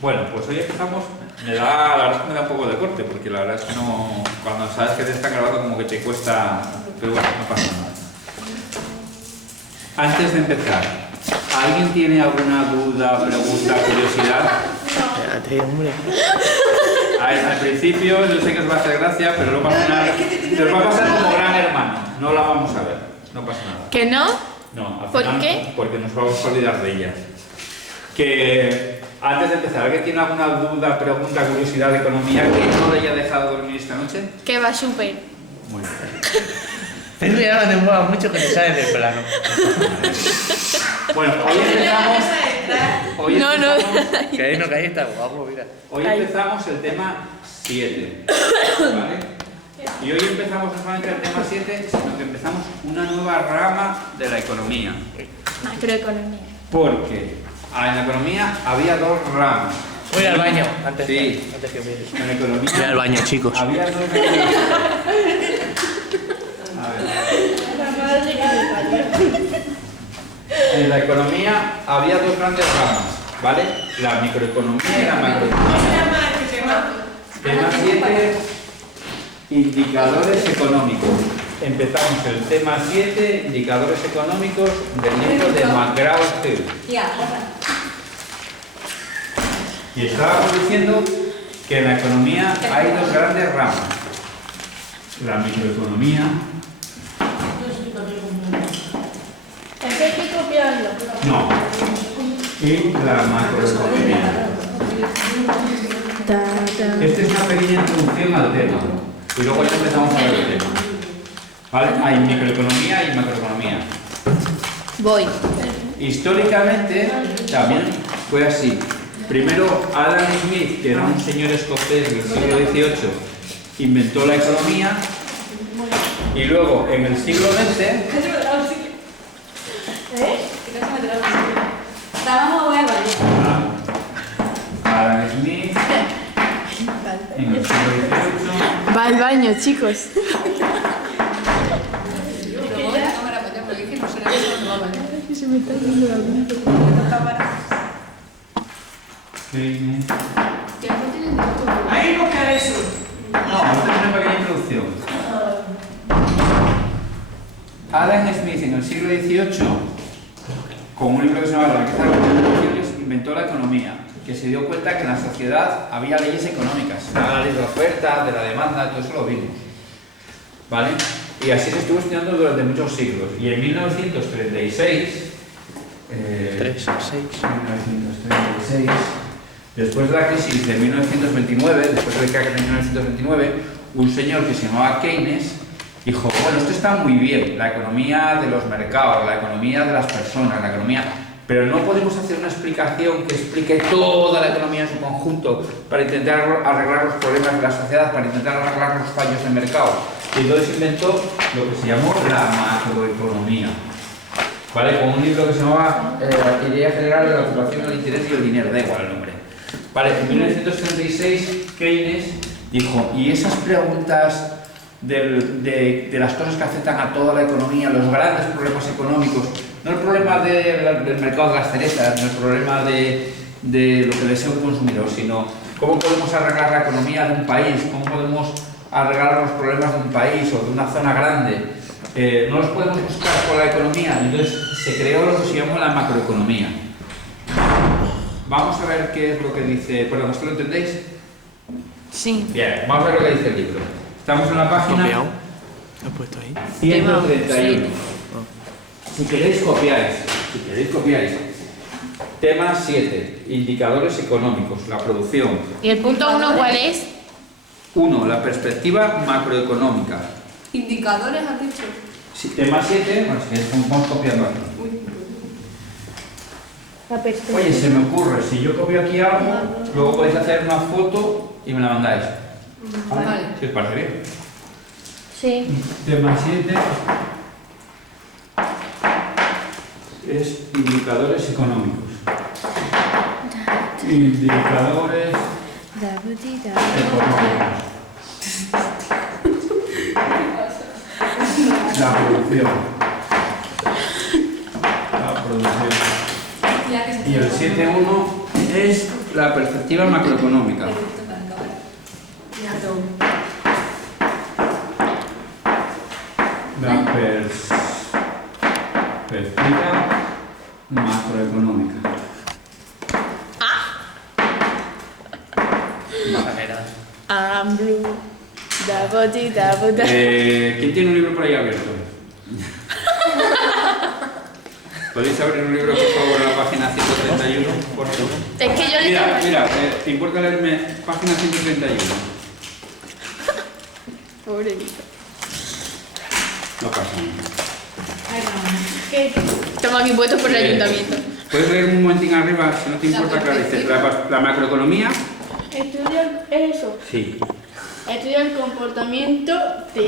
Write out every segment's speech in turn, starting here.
Bueno, pues hoy empezamos. La verdad es que me da un poco de corte, porque la verdad es que no. Cuando sabes que te está grabando, como que te cuesta. Pero bueno, no pasa nada. Antes de empezar, ¿alguien tiene alguna duda, pregunta, curiosidad? Espérate, hombre. Al principio yo sé que os va a hacer gracia, pero luego al final nos va a pasar como Gran Hermano. No la vamos a ver, no pasa nada. ¿Que no? No, al ¿Por final, qué? porque nos vamos a olvidar de ella. Que antes de empezar, ¿alguien tiene alguna duda, pregunta, curiosidad de economía que no le haya dejado dormir esta noche? Que va súper. Muy bien. Pedro ya me mola mucho que te sales del plano. Bueno, hoy empezamos. No. Que ahí no caí, está guapo, mira. Hoy empezamos el tema 7. ¿Vale? Y hoy empezamos no solamente el tema 7, sino que empezamos una nueva rama de la economía. Macroeconomía. Porque en la economía había dos ramas. Voy al baño antes, Sí. antes que empieces. En la economía Voy al baño, chicos. había dos ramas. A ver. En la economía había dos grandes ramas, ¿vale? La microeconomía y la macroeconomía. Tema 7, indicadores económicos. Empezamos el tema 7, indicadores económicos, del libro de McGraw-Hill. Y estábamos diciendo que en la economía hay dos grandes ramas. La microeconomía no, y la macroeconomía. Esta es una pequeña introducción al tema. Y luego ya empezamos a ver el tema. ¿Vale? Hay microeconomía y macroeconomía. Voy. Históricamente también fue así. Primero Adam Smith, que era un señor escocés del siglo XVIII, inventó la economía. Y luego en el siglo XX, Adam Smith, en el siglo XVIII, Va al baño, chicos. Keynes. Ahí no queda eso. No, esta es una pequeña introducción. Adam Smith en el siglo XVIII, con un libro que se llama La riqueza de las naciones, inventó la economía, que se dio cuenta que en la sociedad había leyes económicas, la ley de la oferta, de la demanda, todo eso lo vimos. ¿Vale? Y así se estuvo estudiando durante muchos siglos. Y en 1936, 1936, después de la crisis de 1929, después del crack de 1929, un señor que se llamaba Keynes dijo, bueno, esto está muy bien, la economía de los mercados, la economía de las personas, la economía, pero no podemos hacer una explicación que explique toda la economía en su conjunto para intentar arreglar los problemas de la sociedad, para intentar arreglar los fallos del mercado. Y entonces inventó lo que se llamó la macroeconomía. ¿Vale? Con un libro que se llamaba La idea general de la ocupación, el interés y el dinero, da igual el nombre. Vale, en 1936 Keynes dijo, y esas preguntas de las cosas que afectan a toda la economía, los grandes problemas económicos, no el problema del mercado de las cerezas, no el problema de lo que desea un consumidor, sino cómo podemos arreglar la economía de un país, cómo podemos arreglar los problemas de un país o de una zona grande. No los podemos buscar por la economía, entonces se creó lo que se llamó la macroeconomía. Vamos a ver qué es lo que dice. Perdón, ¿esto lo entendéis? Sí. Bien, vamos a ver lo que dice el libro. Estamos en la página Copiado. Lo he puesto ahí. 131. Si queréis copiáis. Tema 7. Indicadores económicos, la producción. ¿Y el punto 1 cuál es? 1. La perspectiva macroeconómica. Indicadores, has dicho. Sí, tema 7. Bueno, si queréis, vamos copiando aquí. Oye, se me ocurre, si yo copio aquí algo, luego podéis hacer una foto y me la mandáis. Vale. ¿Sí os parece bien? Sí. Tema 7 es indicadores económicos. Indicadores económicos. La producción. La producción. Y el 7.1 es la perspectiva macroeconómica. La perspectiva macroeconómica. Exagerado. I'm blue. Da body, da body. ¿Quién tiene un libro por ahí abierto? ¿Podéis abrir un libro, por favor, a la página 131? Por favor. Es que yo le Mira, tengo... mira, ¿te importa leerme página 131? Pobrecito. No pasa nada. ¿Qué? Estamos aquí puestos por el ayuntamiento. ¿Puedes leer un momentín arriba, si no te importa, Clara? Dice, la macroeconomía. Estudia eso. Sí. Estudia el comportamiento. ¡Tío!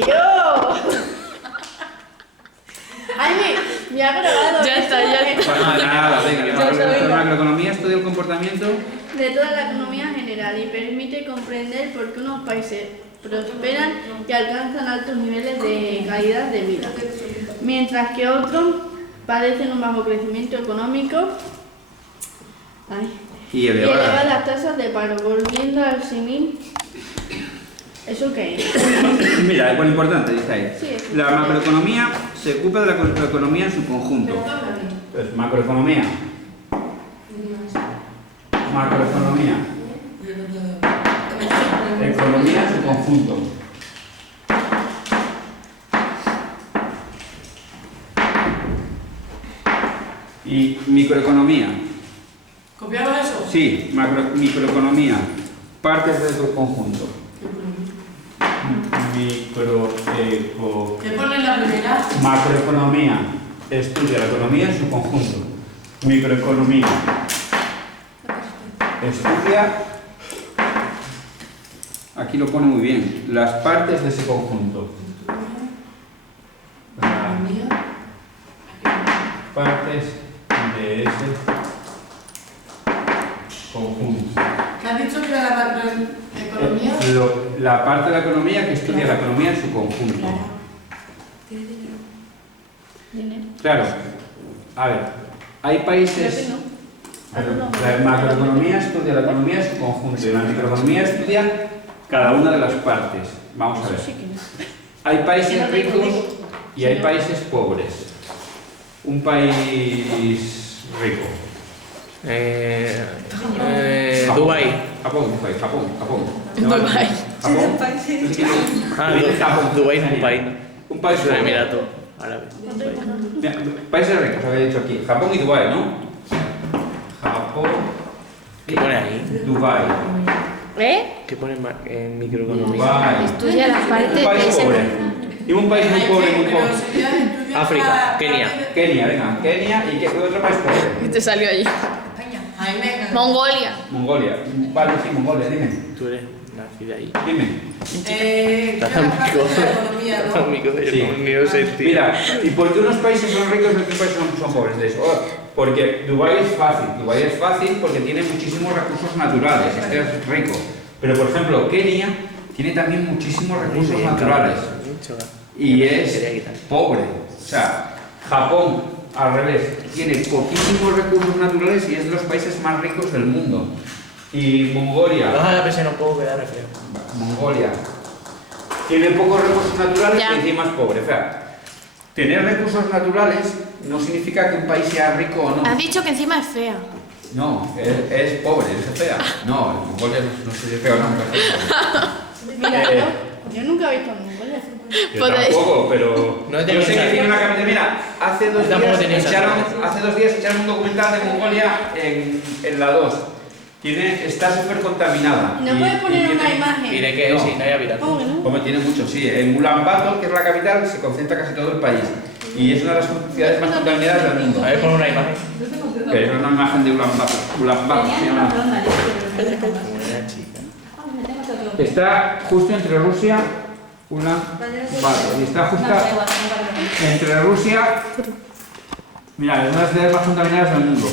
Ay, me ha grabado. Ya está, ya está. Nada, venga, Ya sabía. la macroeconomía estudia el comportamiento. De toda la economía general y permite comprender por qué unos países prosperan y alcanzan altos niveles de calidad de vida, mientras que otros padecen un bajo crecimiento económico Y y elevada. elevadas tasas de paro, volviendo al símil. ¿Eso qué es? Mira, es muy importante, dice ahí. Sí. La macroeconomía se ocupa de la economía en su conjunto. Pues macroeconomía. Macroeconomía. Economía en su conjunto. Y microeconomía. ¿Copiamos eso? Sí, microeconomía. Partes de su conjunto. ¿Qué pone en la primera? Macroeconomía. Estudia la economía en su conjunto. Microeconomía. Estudia, aquí lo pone muy bien, las partes de ese conjunto. Las partes de ese conjunto. ¿Qué has dicho que era la macroeconomía? La parte de la economía que estudia la economía en su conjunto. Claro, a ver, hay países... La macroeconomía estudia la economía en su conjunto y la microeconomía estudia cada una de las partes. Vamos a ver. Hay países ricos y hay países pobres. Un país rico. Dubai. Japón, Japón. Dubái. Japón. Ah, Dice Japón. Dubai es un país. Un país Es un rico. emirato árabe. Mira, países ricos, había dicho aquí. Japón y Dubái, ¿no? Japón ¿Qué pone ahí? Dubái. ¿Eh? ¿Qué pone en microeconomía? Dubái. Estudia la parte Un de país ese... pobre. Y un país muy pobre, muy pobre. África, Kenia. Kenia, venga, Kenia y ¿qué otro país pobre? Y te salió allí. Mongolia. Mongolia. Vale, sí, Mongolia, dime. Tú eres nacida ahí. Dime. Estás amigo de Sí. mío sentido. Mira, ¿y por qué unos países son ricos y otros países son pobres? De eso. Oh, porque Dubái es fácil. Dubái es fácil porque tiene muchísimos recursos naturales. Este es rico. Pero, por ejemplo, Kenia tiene también muchísimos recursos naturales. Y es pobre. O sea, Japón, al revés, tiene poquísimos recursos naturales y es de los países más ricos del mundo. Y Mongolia, Ojalá pensé no puedo quedar reflejo. Mongolia, tiene pocos recursos naturales Ya. y encima es pobre. O sea, tener recursos naturales no significa que un país sea rico o no. Has dicho que encima es fea. No, es pobre, es fea. No, Mongolia no sé si es fea o no. Mira, Eh, yo nunca he visto a Mongolia. Yo Podéis- tampoco, pero No yo tenéis sé que esa- tiene una capital. Mira, hace dos Tampoco días tenéis esa- echaron un documental de Mongolia en la 2. Está súper contaminada. ¿No puedes poner una imagen? ¿Y de qué? No. Sí, no hay habitante. ¿Cómo que no? Como tiene mucho, sí. En Ulan Bator, que es la capital, se concentra casi todo el país. Y es una de las ciudades más contaminadas del mundo. A ver, pon una imagen. Es una imagen de Ulan Bator. Ulan Bator se llama. Una chica. Está justo entre Rusia, Ulan Bator. Y está justo entre Rusia. Mira, es una de las ciudades más contaminadas del mundo.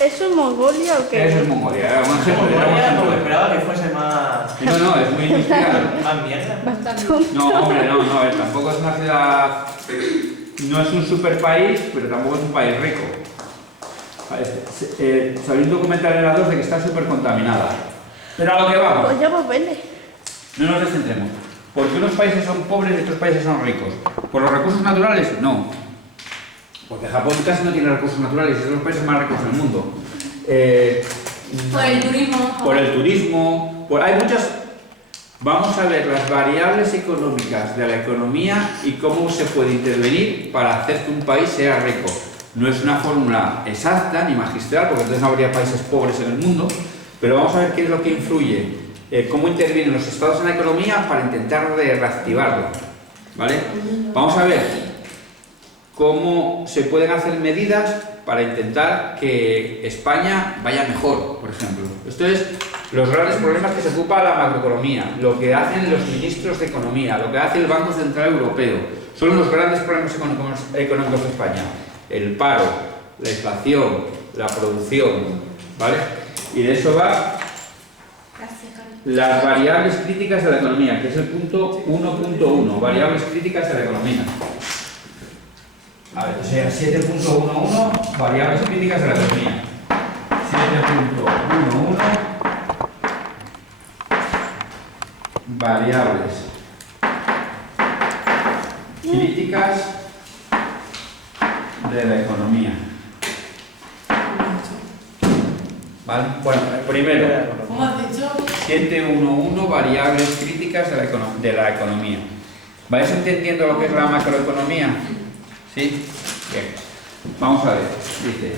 ¿Eso es Mongolia o qué? Eso es Mongolia, era un ejemplo. Era un Como ejemplo. esperaba que fuese más. No, es muy industrial. Más mierda. No, hombre, no, a ver, tampoco es una ciudad. No es un super país, pero tampoco es un país rico. Salió un documental en la 2 de que está súper contaminada. Pero a lo que vamos. Pues ya pues vende. No nos descentremos. ¿Por qué unos países son pobres y otros países son ricos? ¿Por los recursos naturales? No. Porque Japón casi no tiene recursos naturales y es de los países más ricos del mundo. Por el turismo. Por el turismo. Hay muchas... Vamos a ver las variables económicas de la economía y cómo se puede intervenir para hacer que un país sea rico. No es una fórmula exacta ni magistral, porque entonces no habría países pobres en el mundo, pero vamos a ver qué es lo que influye, cómo intervienen los estados en la economía para intentar reactivarlo. ¿Vale? Vamos a ver cómo se pueden hacer medidas para intentar que España vaya mejor, por ejemplo. Esto es los grandes problemas que se ocupa la macroeconomía, lo que hacen los ministros de Economía, lo que hace el Banco Central Europeo. Son los grandes problemas económicos de España. El paro, la inflación, la producción, ¿vale? Y de eso va las variables críticas de la economía, que es el punto 1.1, variables críticas de la economía. A ver, o sea, 7.11, variables críticas de la economía. 7.11, variables críticas de la economía. ¿Vale? Bueno, primero, ¿Cómo has dicho? 7.1.1, variables críticas de la economía. ¿Vais entendiendo lo que es la macroeconomía? ¿Sí? Bien. Vamos a ver. Dice...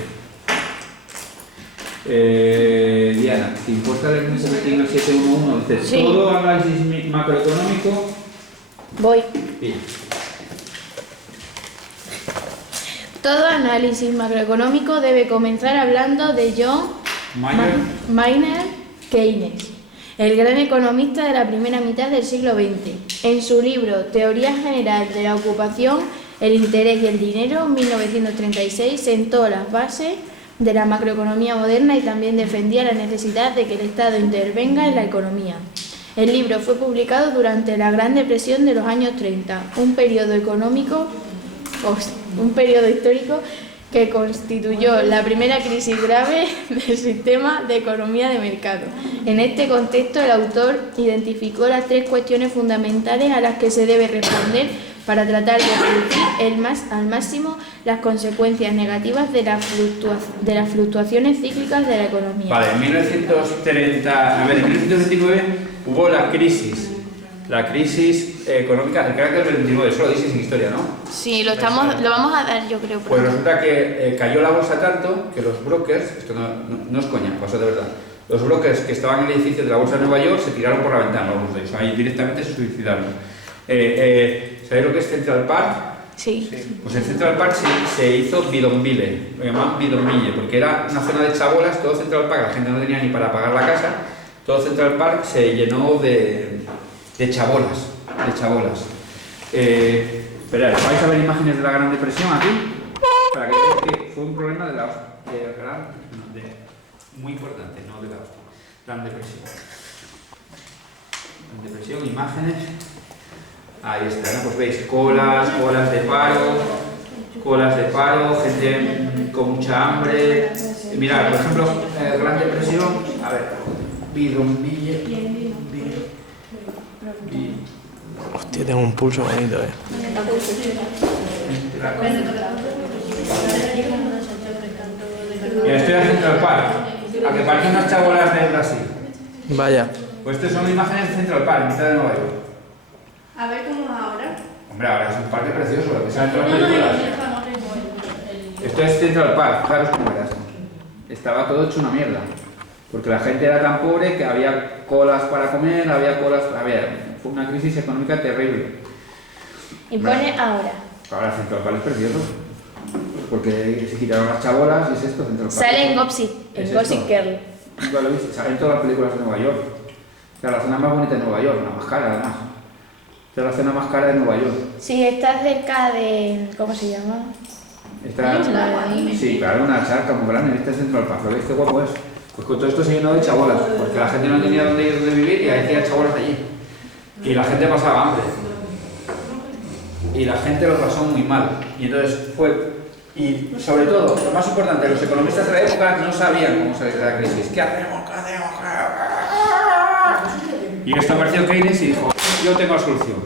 Diana, ¿te importa leer un poquitín el 7.1.1? Dice, Sí. todo análisis macroeconómico... Voy. Bien. Todo análisis macroeconómico debe comenzar hablando de John Maynard Keynes, el gran economista de la primera mitad del siglo XX. En su libro Teoría General de la Ocupación, el Interés y el Dinero, 1936, sentó las bases de la macroeconomía moderna y también defendía la necesidad de que el Estado intervenga en la economía. El libro fue publicado durante la Gran Depresión de los años 30, un periodo histórico que constituyó la primera crisis grave del sistema de economía de mercado. En este contexto, el autor identificó las tres cuestiones fundamentales a las que se debe responder para tratar de reducir al máximo las consecuencias negativas de las fluctuaciones cíclicas de la economía. Vale, en 1929 hubo la crisis económica del carácter del 29, eso lo dices en historia, ¿no? Sí, lo vamos a dar, yo creo. Pues resulta que cayó la bolsa tanto que los brokers, esto no es coña, pasó de verdad, los brokers que estaban en el edificio de la bolsa de Nueva York se tiraron por la ventana, algunos de ellos, ahí directamente se suicidaron. ¿Sabéis lo que es Central Park? Sí. Pues en Central Park se hizo bidonville, lo llamaban bidonville, porque era una zona de chabolas, todo Central Park, la gente no tenía ni para pagar la casa, todo Central Park se llenó de chabolas, Esperad, ¿vais a ver imágenes de la Gran Depresión aquí? Para que veáis que fue un problema muy importante, no de la Gran Depresión. Gran Depresión, imágenes. Ahí está, ¿no? Pues veis colas de paro, gente con mucha hambre. Mirad, por ejemplo, Gran Depresión, a ver, bidonville. Hostia, tengo un pulso bonito, Mira, estoy en Central Park, a que parecen unas chabolas de Brasil. Vaya. Pues estas son imágenes de Central Park, en mitad de Nueva York. A ver cómo es ahora. Hombre, ahora es un parque precioso, lo que sale en todas las películas. Esto es Central Park, fijaros cómo era esto. Estaba todo hecho una mierda. Porque la gente era tan pobre que había colas para comer, fue una crisis económica terrible. Y pone ahora. Ahora Central Park es precioso. Porque se quitaron las chabolas y es esto, Central Park. Sale en Gossip Girl. Nunca lo he visto, sale en todas las películas de Nueva York. O sea, la zona más bonita de Nueva York, la más cara además. Esta es la zona más cara de Nueva York. Sí, está cerca de... ¿Cómo se llama? Sí, claro, una charca muy grande. Este es Central Park, ¿lo veis qué guapo es? Pues con todo esto se llenó de chabolas, porque la gente no tenía dónde ir, dónde vivir y hacía chabolas allí. Y la gente pasaba hambre. Y la gente lo pasó muy mal. Y entonces fue Y sobre todo, lo más importante, los economistas de la época no sabían cómo salir de la crisis. ¿Qué hacemos? ¿Qué hacemos? Y en esto apareció Keynes y dijo, yo tengo la solución.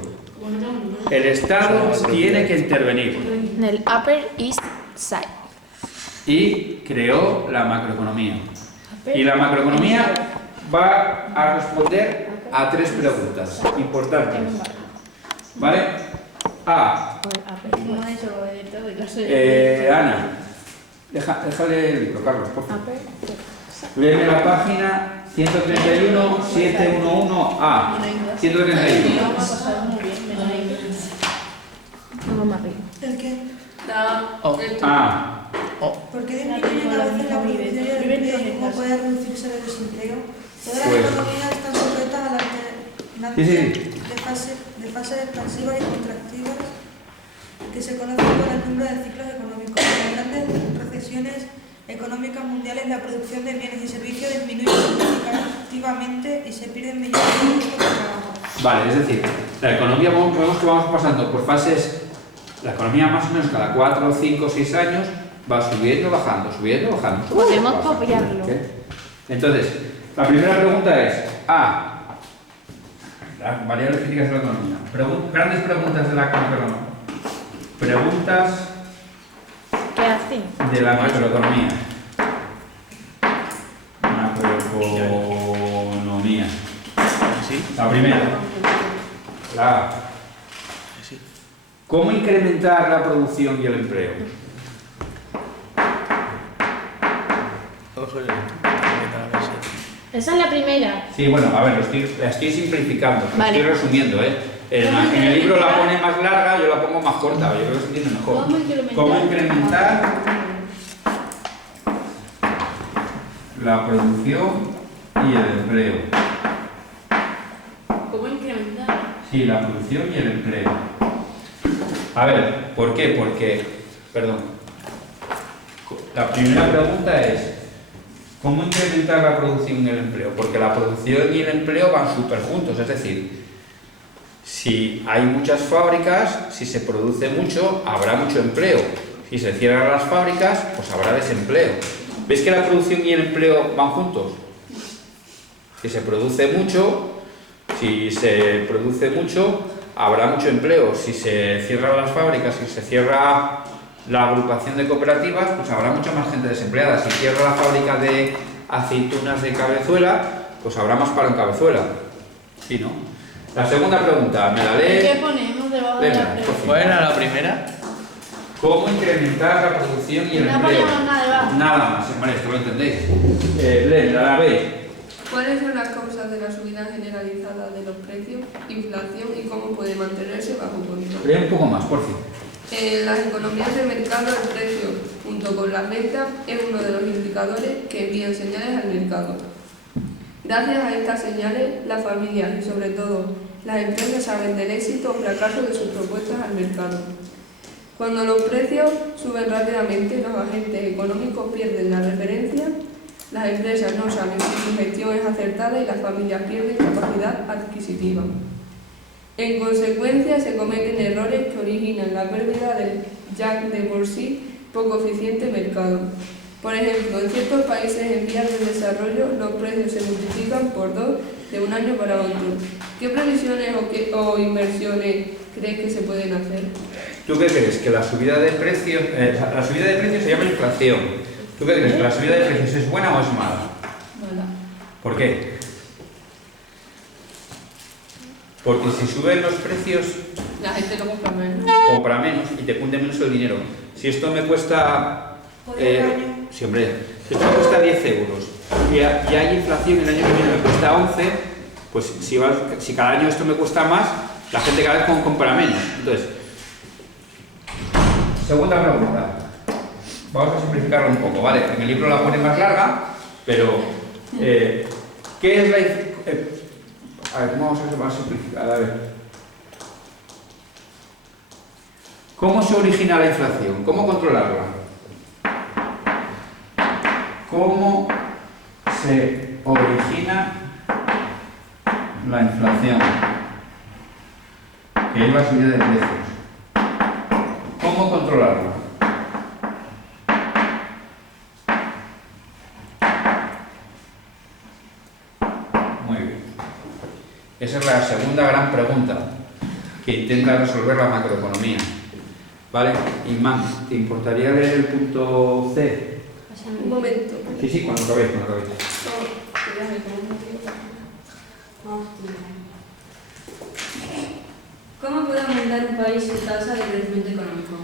El Estado tiene que intervenir. En el Upper East Side. Y creó la macroeconomía. Y la macroeconomía va a responder a 3 preguntas importantes. ¿Vale? A. No he hecho de todo, yo soy Ana, déjale el libro, Carlos, por favor. Léeme la página 131, 711A. 131. Vamos a pasar muy bien, me da igual. Vamos más arriba. ¿El qué? Oh. A. ¿Por qué disminuyen a veces la producción y el empleo y cómo puede reducirse el desempleo? Todas las Pues- economías están sujetas a la alternancia de fases expansivas y contractivas que se conocen con el nombre de ciclos económicos. En las grandes recesiones económicas mundiales, la producción de bienes y servicios disminuye significativamente y se pierden millones de puestos de trabajo. Vale, es decir, la economía vemos que vamos pasando por fases. La economía más o menos cada 4, 5, 6 años va subiendo, bajando, subiendo, bajando. Podemos Bajando. copiarlo. ¿Ok? Entonces, la primera pregunta es A. Las variables críticas de la economía. Grandes preguntas de la macroeconomía. Preguntas ¿Qué hacen? de la macroeconomía. Macroeconomía. ¿Sí? La primera. La A. Sí. ¿Cómo incrementar la producción y el empleo? Ojo, Esa es la primera. Sí, bueno, a ver, la estoy simplificando, la Vale. estoy resumiendo, ¿eh? En el libro la pone más larga, yo la pongo más corta, yo creo que se entiende mejor. ¿Cómo incrementar la producción y el empleo? ¿Cómo incrementar? Sí, la producción y el empleo. A ver, ¿por qué? Porque, perdón, la primera pregunta es, ¿cómo incrementar la producción y el empleo? Porque la producción y el empleo van súper juntos, es decir, si hay muchas fábricas, si se produce mucho, habrá mucho empleo. Si se cierran las fábricas, pues habrá desempleo. ¿Ves que la producción y el empleo van juntos? Si se produce mucho, habrá mucho empleo. Si se cierran las fábricas, si se cierra la agrupación de cooperativas, pues habrá mucha más gente desempleada. Si cierra la fábrica de aceitunas de Cabezuela, pues habrá más paro en Cabezuela. ¿Sí, no? La segunda pregunta, ¿me la ¿Qué lee? ponemos debajo de Venga, la por pregunta? ¿Cuál era la primera? ¿Cómo incrementar la producción y el No empleo? ponemos nada debajo. Nada más, vale, esto lo entendéis. Lee, la B. ¿Cuáles son las causas de la subida generalizada de los precios, inflación y cómo puede mantenerse bajo control? Lee un poco más, por fin. En las economías de mercado, el precio, junto con las ventas, es uno de los indicadores que envían señales al mercado. Gracias a estas señales, las familias y sobre todo las empresas saben del éxito o fracaso de sus propuestas al mercado. Cuando los precios suben rápidamente, los agentes económicos pierden la referencia, las empresas no saben si su gestión es acertada y las familias pierden capacidad adquisitiva. En consecuencia, se cometen errores que originan la pérdida del ya de por sí poco eficiente mercado. Por ejemplo, en ciertos países en vías de desarrollo los precios se multiplican por 2 de un año para otro. ¿Qué previsiones o inversiones crees que se pueden hacer? ¿Tú qué crees? ¿Que la subida de precios, la subida de precios se llama inflación? ¿Tú qué crees? ¿Que la subida de precios es buena o es mala? Mala. ¿Por qué? Porque si suben los precios, La gente lo compra menos. compra menos y te cunde menos el dinero. Si esto me cuesta... si, hombre, si esto me cuesta 10 euros y hay inflación, el año que viene me cuesta 11, pues si cada año esto me cuesta más, la gente cada vez compra menos. Entonces, segunda pregunta. Vamos a simplificarlo un poco, ¿vale? En el libro la pone más larga, pero ¿qué es la a ver, ¿cómo vamos a hacer más simplificada? A ver. ¿Cómo se origina la inflación? ¿Cómo controlarla? ¿Cómo se origina la inflación? Que es la subida de precios. ¿Cómo controlarla? Esa es la segunda gran pregunta que intenta resolver la macroeconomía. ¿Vale? Imán, ¿te importaría leer el punto C? Un momento. Sí, cuando acabéis, cuando acabéis. ¿Cómo puede aumentar un país su tasa de crecimiento económico?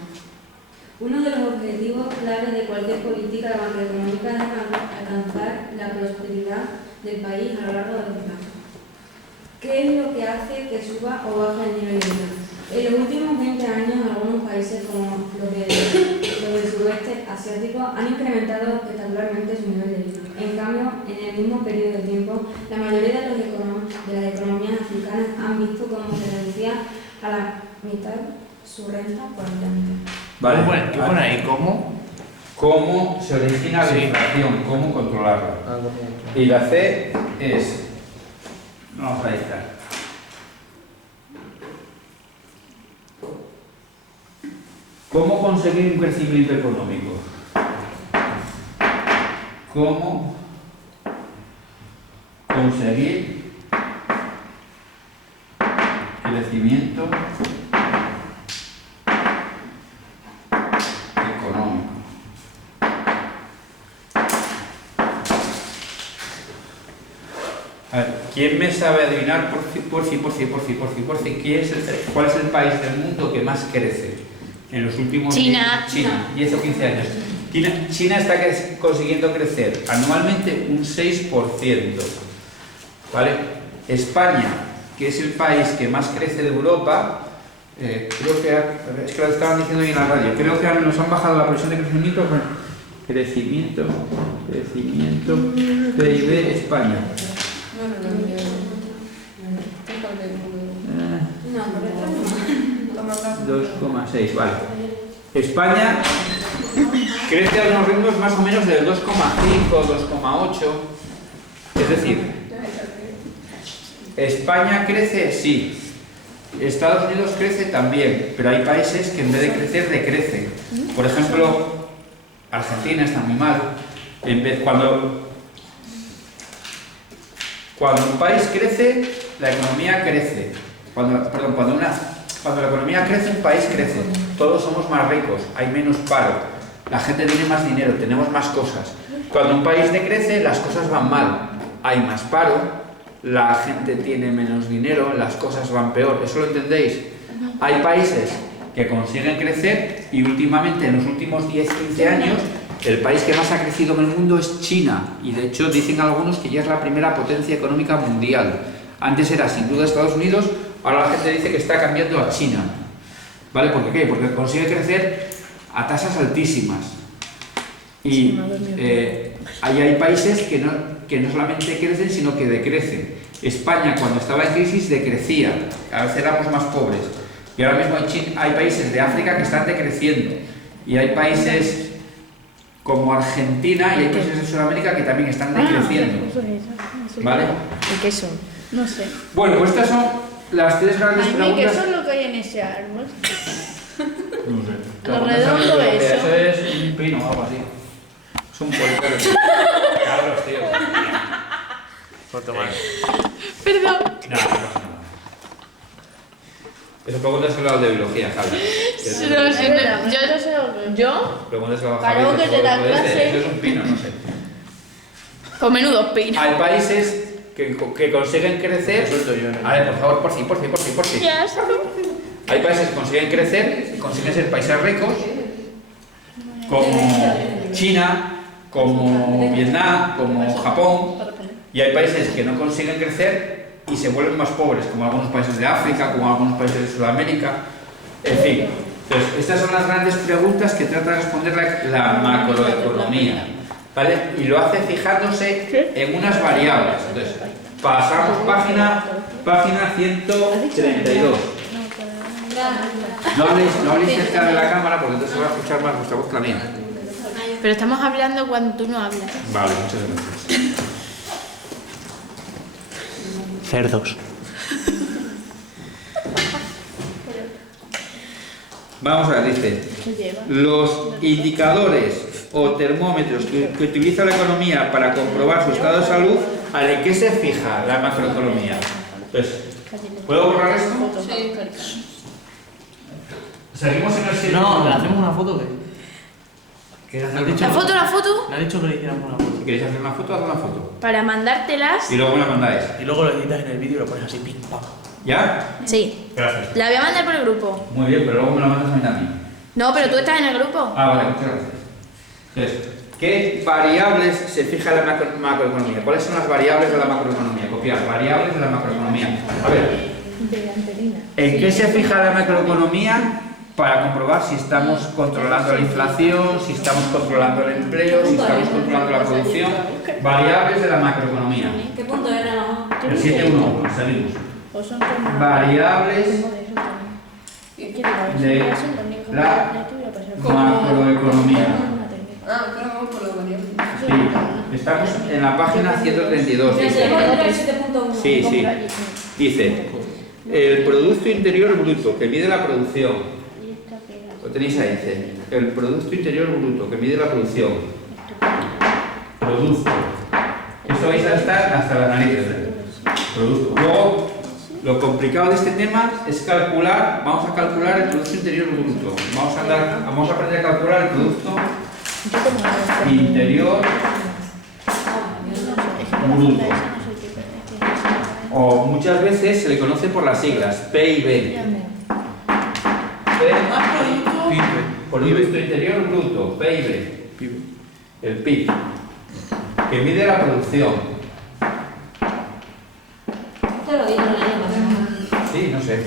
Uno de los objetivos clave de cualquier política macroeconómica es alcanzar la prosperidad del país a lo largo de los años. ¿Qué es lo que hace que suba o baje el nivel de vida? En los últimos 20 años, algunos países como los del sudeste asiático han incrementado espectacularmente su nivel de vida. En cambio, en el mismo periodo de tiempo, la mayoría de las economías africanas han visto cómo se reducía a la mitad su renta por habitante. Vale. ¿Qué pone ahí? ¿Cómo? ¿Cómo se origina la Sí. inflación? ¿Cómo controlarla? Y la C es... Vamos a dictar. ¿Cómo conseguir un crecimiento económico? ¿Cómo conseguir crecimiento económico? A ver, ¿quién me sabe adivinar por fin, cuál es el país del mundo que más crece en los últimos China. 10 o 15 años? China está consiguiendo crecer anualmente un 6%. ¿Vale? España, que es el país que más crece de Europa, creo que es que lo estaban diciendo hoy en la radio, creo que nos han bajado la presión de crecimiento. Crecimiento, PIB España. No, 2,6, vale. España crece a unos ritmos más o menos del 2,5, 2,8. Es decir, España crece, sí. Estados Unidos crece también, pero hay países que en vez de crecer, decrecen. Por ejemplo, Argentina está muy mal. Cuando un país crece, la economía crece. Cuando la economía crece, un país crece. Todos somos más ricos, hay menos paro, la gente tiene más dinero, tenemos más cosas. Cuando un país decrece, las cosas van mal. Hay más paro, la gente tiene menos dinero, las cosas van peor. ¿Eso lo entendéis? Hay países que consiguen crecer y últimamente, en los últimos 10-15 años, el país que más ha crecido en el mundo es China. Y de hecho dicen algunos que ya es la primera potencia económica mundial. Antes era sin duda Estados Unidos, ahora la gente dice que está cambiando a China. ¿Vale? ¿Por qué? Porque consigue crecer a tasas altísimas. Y ahí hay países que no solamente crecen, sino que decrecen. España, cuando estaba en crisis, decrecía. A veces éramos más pobres. Y ahora mismo hay países de África que están decreciendo. Y hay países como Argentina y hay países de Sudamérica que también están decreciendo. ¿Vale? ¿Y qué son? No sé. Bueno, pues estas son las tres grandes Jaime, preguntas. ¿qué es lo que hay en ese árbol? No sé. Lo redondo eso. Eso es un pino o algo así. Es un policarpo. Carlos, tío. Por tomar. Perdón. No, no pasa nada. Eso pregúntaselo al de biología, Javi. ¿Yo? Pregúntaselo a Claro, Javi. que te da clase. Eso es un pino, no sé. Con menudos pinos. Hay países que consiguen crecer. A ver, por favor, por si. Ya está. Hay países que consiguen crecer, consiguen ser países ricos, como China, como Vietnam, como Japón, y hay países que no consiguen crecer y se vuelven más pobres, como algunos países de África, como algunos países de Sudamérica, en fin. Entonces, estas son las grandes preguntas que trata de responder la macroeconomía, ¿vale? Y lo hace fijándose en unas variables. Entonces, pasamos página 132. No habléis cerca de la cámara porque entonces se va a escuchar más vuestra voz que la mía. Pero estamos hablando cuando tú no hablas. Vale, muchas gracias. Cerdos. Vamos a ver, dice, los indicadores o termómetros que utiliza la economía para comprobar su estado de salud, ¿en qué se fija la macroeconomía? Entonces, ¿puedo borrar esto? Sí. Seguimos en el 7. No, ¿le hacemos una foto o qué? ¿Quieres ¿Le hacer has dicho? ¿La foto, la foto? Le ha dicho que le hiciéramos una foto. Si queréis hacer una foto, haz una foto. Para mandártelas. Y luego me la mandáis. Y luego lo editas en el vídeo y lo pones así, pim, pam. ¿Ya? Sí. Gracias. La voy a mandar por el grupo. Muy bien, pero luego me la mandas a mí también. No, pero tú estás en el grupo. Ah, vale, muchas gracias. Entonces, ¿qué variables se fija en la macroeconomía? ¿Cuáles son las variables de la macroeconomía? Copiar, variables de la macroeconomía. A ver, ¿en qué se fija la macroeconomía? Para comprobar si estamos controlando la inflación, si estamos controlando el empleo, si estamos controlando la producción. Variables de la macroeconomía. ¿Qué punto era, mamá? El 7.1, salimos. O son como- Variables de la macroeconomía. Ah, claro, vamos por la variable. Sí, estamos en la página 132. ¿Qué Dice, el 7.1? sí, sí. Dice, el Producto Interior Bruto, que mide la producción. Lo tenéis ahí, dice. El Producto Interior Bruto, que mide la producción. Producto. Esto vais a estar hasta las narices, ¿eh? Producto. Luego, lo complicado de este tema es calcular, vamos a calcular el Producto Interior Bruto. Vamos a aprender a calcular el Producto Interior Bruto. O muchas veces se le conoce por las siglas PIB. Producto Interior Bruto, PIB. El PIB. Que mide la producción. Te lo digo en la lengua. Sí, no sé.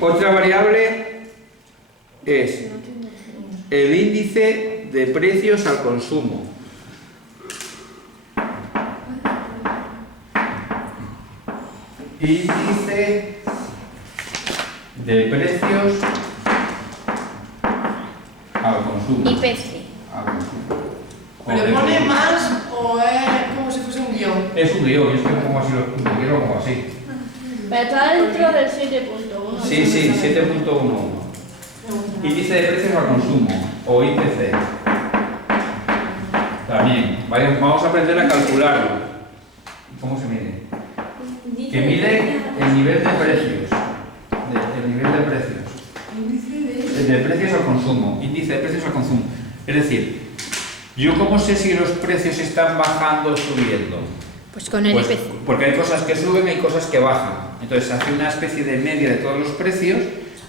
Otra variable es el índice de precios al consumo. Índice de precios al consumo. IPC. Al consumo. ¿Pero pone más o es como si fuese un guión? Es un guión, yo es que lo pongo así, lo quiero como así. Pero está dentro del 7.1. Sí, sí, 7.11. Índice de precios al consumo, o IPC. También, vamos a aprender a calcularlo. ¿Cómo se mide? Que mide el nivel de precios. El nivel de precios. De precios al consumo. Índice de precios al consumo. Es decir, ¿yo cómo sé si los precios están bajando o subiendo? Pues con el Pues, IPC. porque hay cosas que suben y hay cosas que bajan. Entonces se hace una especie de media de todos los precios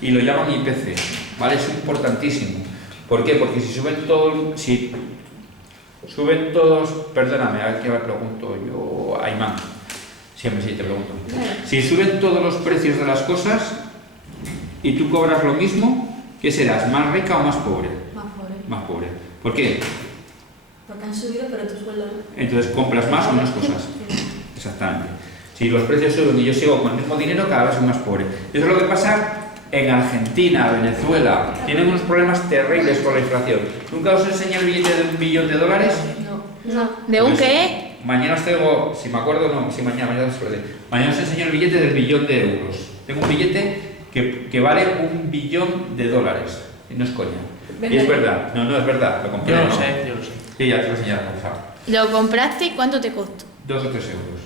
y lo llaman IPC. ¿Vale? Es importantísimo. ¿Por qué? Porque si suben todos, perdóname, a ver qué me pregunto yo, Aymán. Siempre sí te pregunto. Si suben todos los precios de las cosas y tú cobras lo mismo, ¿qué serás? ¿Más rica o más pobre? Más pobre. Más pobre. ¿Por qué? Porque han subido, pero tu sueldo no. Entonces compras más o menos cosas. Exactamente. Si los precios suben y yo sigo con el mismo dinero, cada vez soy más pobre. Eso es lo que pasa en Argentina, Venezuela. Tienen unos problemas terribles con la inflación. ¿Nunca os enseñé el billete de $1 billón? No. ¿De un Pues, qué? Mañana os tengo, si me acuerdo, no, si mañana os lo diré. Mañana os enseño el billete del $1 billón. Tengo un billete que vale $1 billón. Y no es coña. Y es verdad. No, no es verdad. Lo compré. Yo lo ¿no? sé, yo lo sé. Sí, ya te lo enseñaré, por favor. ¿Lo compraste y cuánto te costó? 2 o 3 euros.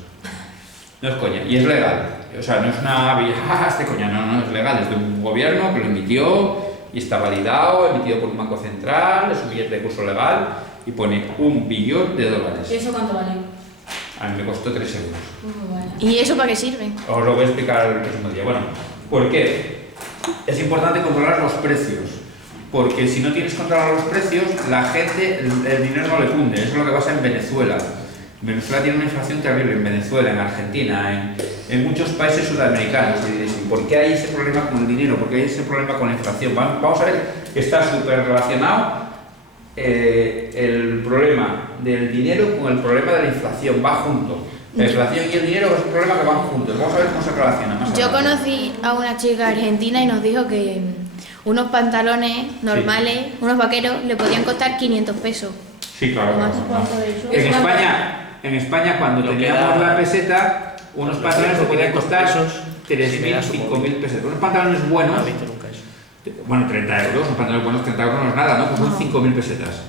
No es coña. Y es legal. O sea, no es una... este coña, no, es legal. Es de un gobierno que lo emitió y está validado, emitido por un banco central, es un billete de curso legal y pone $1 billón. ¿Y eso cuánto vale? A mí me costó 3 euros. Vale. ¿Y eso para qué sirve? Os lo voy a explicar el próximo día. Bueno, ¿por qué? Es importante controlar los precios. Porque si no tienes controlado los precios, la gente, el dinero no le cunde. Eso es lo que pasa en Venezuela. Venezuela tiene una inflación terrible, en Venezuela, en Argentina, en muchos países sudamericanos. Y diréis, ¿por qué hay ese problema con el dinero? ¿Por qué hay ese problema con la inflación? Vamos a ver que está súper relacionado el problema del dinero con el problema de la inflación. Va junto. La inflación y el dinero es un problema que van juntos. Vamos a ver cómo se relaciona más Yo adelante. conocí a una chica argentina y nos dijo que unos pantalones normales, unos vaqueros, le podían costar 500 pesos. Sí, claro. Más claro. cuánto de eso. En España, cuando Lo que teníamos da- la peseta, unos los pantalones te podían 500 costar pesos, 3.000, si me das un 5.000 pesetas. Unos pantalones buenos, No he visto nunca eso. bueno, 30 euros, unos pantalones buenos, 30 euros no es nada, ¿no? Pues son No. 5.000 pesetas.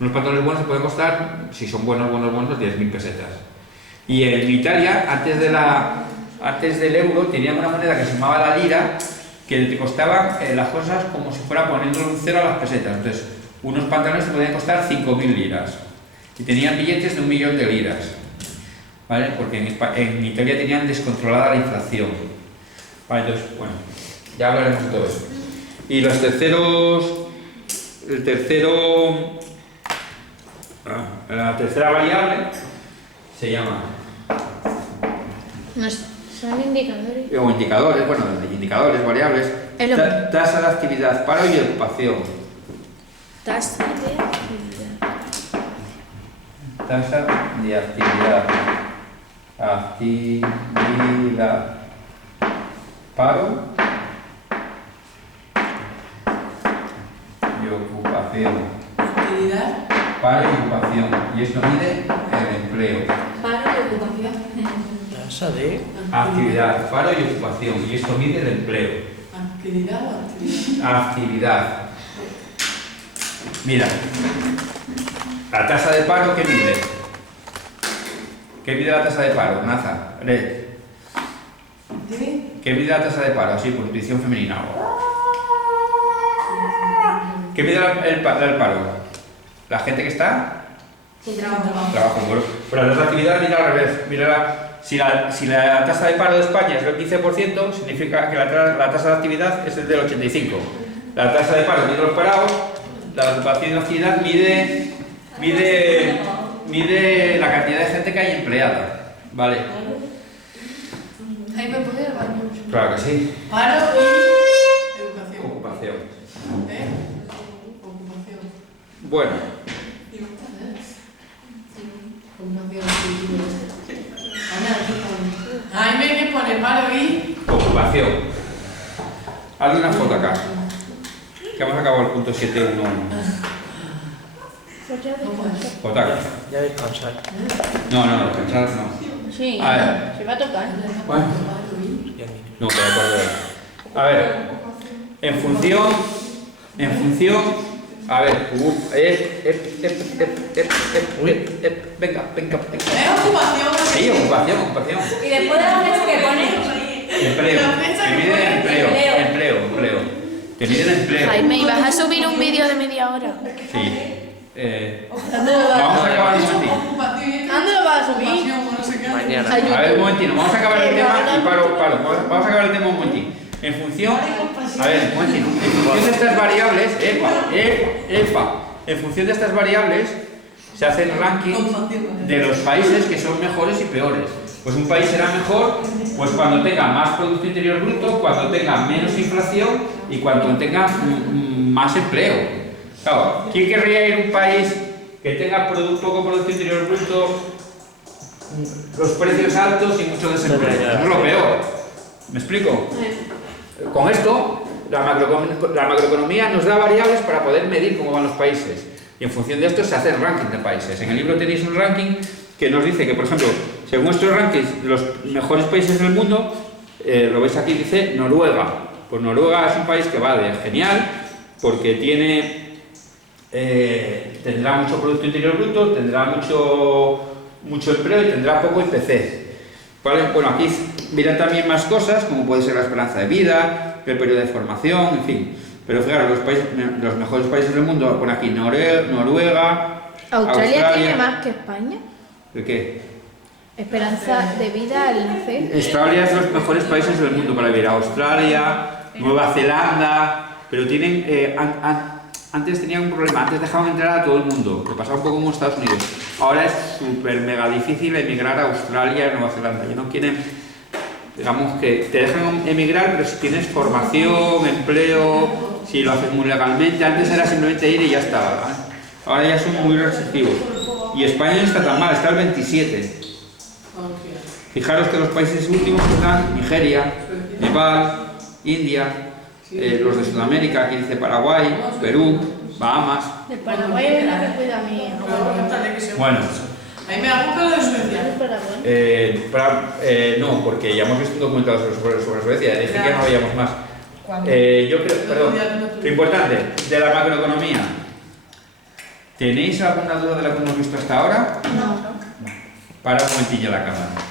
Unos pantalones buenos te pueden costar, si son buenos, 10.000 pesetas. Y en Italia, antes del euro, tenían una moneda que se llamaba la lira, que te costaban las cosas como si fuera poniendo un cero a las pesetas. Entonces, unos pantalones te podían costar 5.000 liras. Y tenían billetes de 1.000.000 de liras. ¿Vale? Porque en Italia tenían descontrolada la inflación. Vale, entonces, bueno, ya hablaremos de todo eso. Y los la tercera variable se llama... Son indicadores. O indicadores, bueno, indicadores, variables. Es lo Tasa de actividad, paro y ocupación. Tasa de actividad. Tasa de actividad. Actividad. Paro y ocupación. Actividad. Paro y ocupación. Y esto mide el empleo. Paro y ocupación. Tasa de... Actividad, paro y ocupación. Y esto mide el empleo. ¿Actividad o actividad? Actividad. Mira, la tasa de paro, ¿qué mide? ¿Qué mide la tasa de paro? Naza, lee. ¿Dime? ¿Qué mide la tasa de paro? Así, por intuición femenina. ¿Qué mide el paro? ¿La gente que está? Sin trabajo. Trabajo. Bueno, pero la tasa de actividad mira al revés. Mira si la tasa de paro de España es del 15%, significa que la tasa de actividad es del 85%. La tasa de paro mide los parados, la ocupación de actividad mide la cantidad de gente que hay empleada. ¿Vale? Ahí me puedo ir al baño. Claro que sí. Paro y educación. Ocupación. ¿Eh? Ocupación. Bueno, Jaime, ¿qué pone? Paro y... ocupación. Hazle una foto acá. Que hemos acabado el punto 7.1. Foto acá. Ya descansar. No, descansar no. Sí, A ver. se va a tocar. Bueno. Ya mira. No, pero por A ver, en función, a ver, venga. ¿Es ocupación? Sí, ocupación. Y después de la flecha que pone... Empleo, que mide empleo. Que mide empleo. Jaime, ¿y vas a subir un vídeo de media hora? Sí. Vamos a acabar un momentito. ¿Dónde lo vas a subir? No sé qué. Mañana. A ver, un momentito, vamos a acabar el tema y paro. Vamos a acabar el tema un momentito. En función, a ver, un momentito. En función de estas variables, en función de estas variables se hace el ranking de los países que son mejores y peores. Pues un país será mejor pues cuando tenga más Producto Interior Bruto, cuando tenga menos inflación y cuando tenga más empleo. Claro, ¿quién querría ir a un país que tenga poco Producto Interior Bruto, los precios altos y mucho desempleo? Eso es lo peor. ¿Me explico? Con esto, la macroeconomía nos da variables para poder medir cómo van los países. Y en función de esto se hace el ranking de países. En el libro tenéis un ranking que nos dice que, por ejemplo, según nuestros rankings, los mejores países del mundo, lo veis aquí, dice Noruega. Pues Noruega es un país que va de genial, porque tendrá mucho Producto Interior Bruto, tendrá mucho empleo y tendrá poco IPC. ¿Vale? Bueno, aquí miran también más cosas, como puede ser la esperanza de vida, el periodo de formación, en fin. Pero fijaros, los mejores países del mundo, bueno, aquí Noruega, ¿Australia tiene más que España? ¿De qué? Esperanza de vida al nacer. Australia es de los mejores países del mundo para vivir. Australia, Nueva Zelanda, pero tienen... antes tenían un problema, antes dejaban entrar a todo el mundo, que pasaba un poco como Estados Unidos. Ahora es súper mega difícil emigrar a Australia y a Nueva Zelanda. Ya no quieren, digamos que te dejan emigrar, pero si tienes formación, empleo, si lo haces muy legalmente. Antes era simplemente ir y ya está, ¿verdad? Ahora ya son muy restrictivos. Y España no está tan mal, está el 27. Fijaros que los países últimos están Nigeria, Nepal, India, los de Sudamérica, aquí dice Paraguay, Perú, Bahamas. De Paraguay es la que cuida a mi abuelo. Bueno. Ahí me hago lo de Suecia. No, porque ya hemos visto un documental sobre Suecia, dije que no habíamos más. Yo creo, perdón, lo importante, de la macroeconomía. ¿Tenéis alguna duda de la que hemos visto hasta ahora? No. Para un momentillo la cámara.